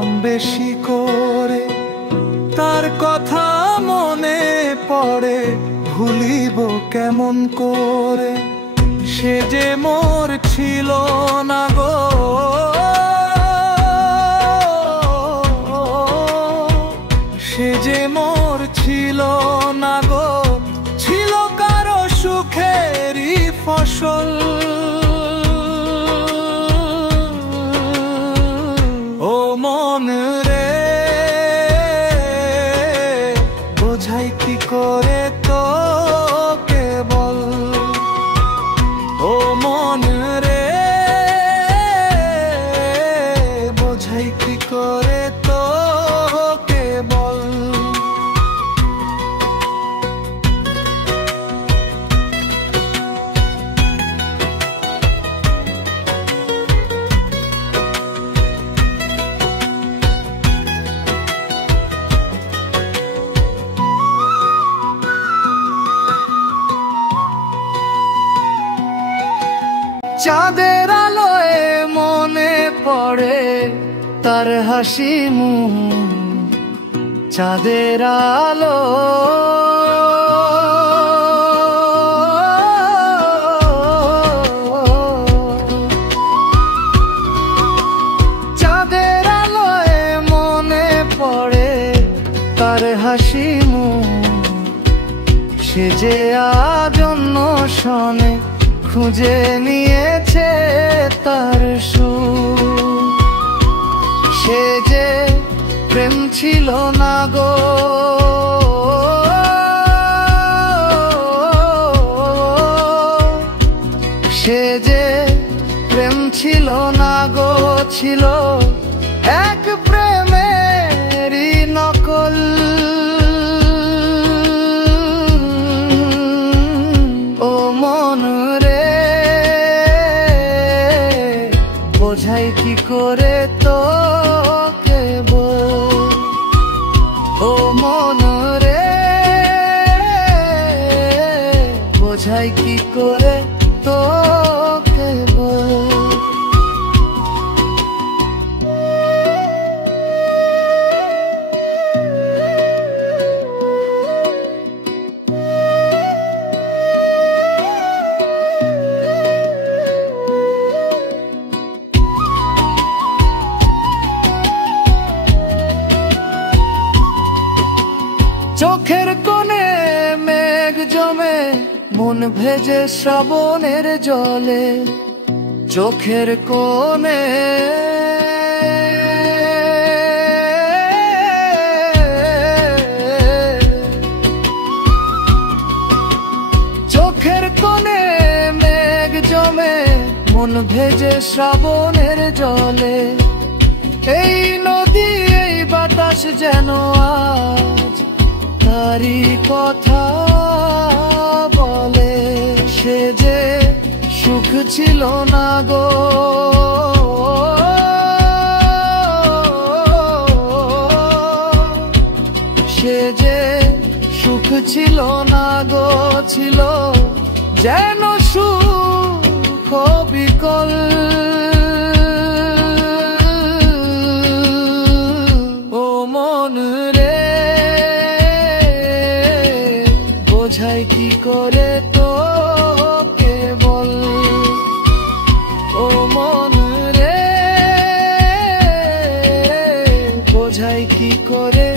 দাম বেশি করে, তার কথা মনে পড়ে ভুলিব কেমন করে। সে যে মোর ছিল না গো, সে যে মোর ছিল না গো, ছিল কারো সুখেরই ফসল। ও মন রে, বোঝাই কি করে তোকে বল। ও মন রে, বোঝাই কি করে তোকে বল। চাঁদের আলোয় মনে পড়ে তার হাসি মুখ, চাঁদের আলো চাঁদের আলোয় মনে পড়ে তার হাসি মুখ। সে যে আজ অন্য শনে খুঁজে নিয়েছে তার সুর। সে যে প্রেম ছিল না গো, সে যে প্রেম ছিল না গো, ছিল এক প্রেমেরই নকল। ও মন রে, বোঝাই কি করে তোকে বল। ও মন রে, বোঝাই কি করে তোকে বল। চোখের কোণে মেঘ জমে মন ভেজে শ্রাবণের জলে। চোখের কোণে চোখের কোণে মেঘ জমে মন ভেজে শ্রাবণের জলে। এই নদী এই বাতাস যেন আজ তারি কথা বলে। সে যে সুখ ছিল না গো, সে যে সুখ ছিল না গো, ছিল যেন সুখ বিকল। ও মন রে, বোঝাই কি করে তোকে বল। ও মন রে, বোঝাই কি করে